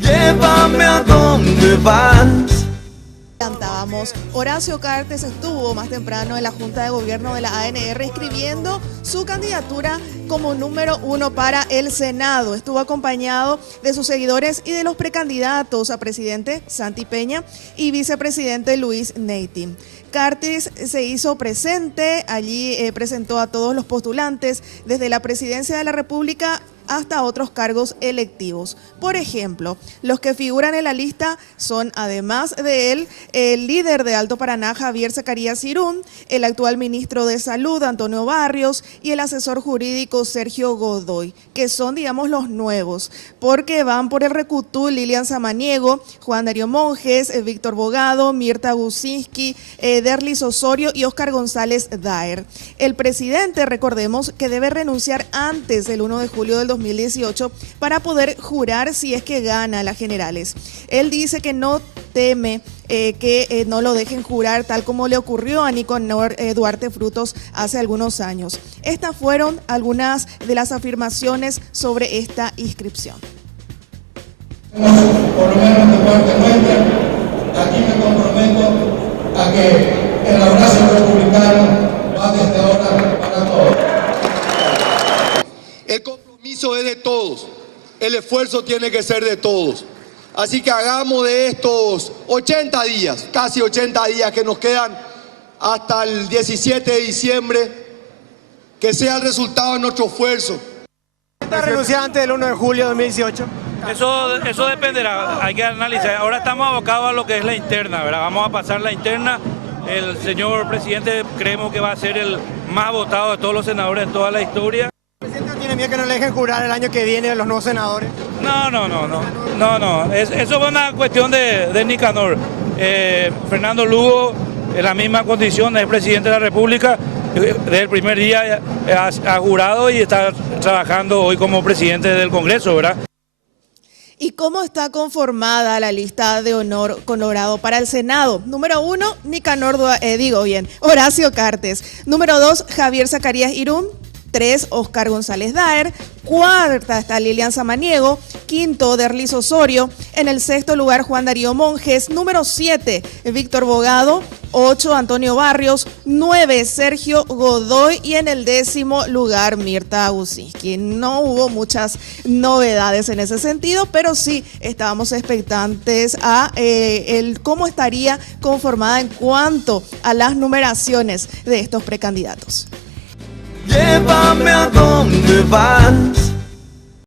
Llévame a donde vas. Cantábamos. Horacio Cartes estuvo más temprano en la Junta de Gobierno de la ANR escribiendo su candidatura como número 1 para el Senado. Estuvo acompañado de sus seguidores y de los precandidatos a presidente Santi Peña y vicepresidente Luis Neity. Cartes se hizo presente, allí presentó a todos los postulantes desde la presidencia de la República hasta otros cargos electivos. Por ejemplo, los que figuran en la lista son, además de él, el líder de Alto Paraná, Javier Zacarías Irún, el actual ministro de Salud, Antonio Barrios, y el asesor jurídico, Sergio Godoy, que son, digamos, los nuevos, porque van por el Recutú, Lilian Samaniego, Juan Darío Monjes, Víctor Bogado, Mirta Gusinski, Derlis Osorio y Óscar González Daer. El presidente, recordemos, que debe renunciar antes del 1 de julio del 2018 para poder jurar si es que gana las generales. Él dice que no teme que no lo dejen jurar, tal como le ocurrió a Nicanor Duarte Frutos hace algunos años. Estas fueron algunas de las afirmaciones sobre esta inscripción. Por lo menos de parte nuestra, aquí me comprometo a que el abrazo republicano va desde ahora para todos. El compromiso es de todos, el esfuerzo tiene que ser de todos. Así que hagamos de estos 80 días, casi 80 días que nos quedan hasta el 17 de diciembre, que sea el resultado de nuestro esfuerzo. ¿Va a renunciar antes del 1 de julio de 2018? Eso dependerá, hay que analizar. Ahora estamos abocados a lo que es la interna, ¿verdad? Vamos a pasar la interna. El señor presidente creemos que va a ser el más votado de todos los senadores en toda la historia. ¿El presidente tiene miedo que no le dejen jurar el año que viene a los nuevos senadores? No. Eso es una cuestión de Nicanor. Fernando Lugo, en la misma condición, es presidente de la República. Desde el primer día ha jurado y está trabajando hoy como presidente del Congreso, ¿verdad? ¿Y cómo está conformada la lista de honor colorado para el Senado? Número 1, Horacio Cartes. Número 2, Javier Zacarías Irún. 3, Óscar González Daer. 4 está Lilian Samaniego. 5, Derlis Osorio. En el 6º lugar, Juan Darío Monjes. Número 7, Víctor Bogado. 8, Antonio Barrios. 9, Sergio Godoy. Y en el 10º lugar, Mirta Gusinski. No hubo muchas novedades en ese sentido, pero sí estábamos expectantes a cómo estaría conformada en cuanto a las numeraciones de estos precandidatos. Llévame a donde vas.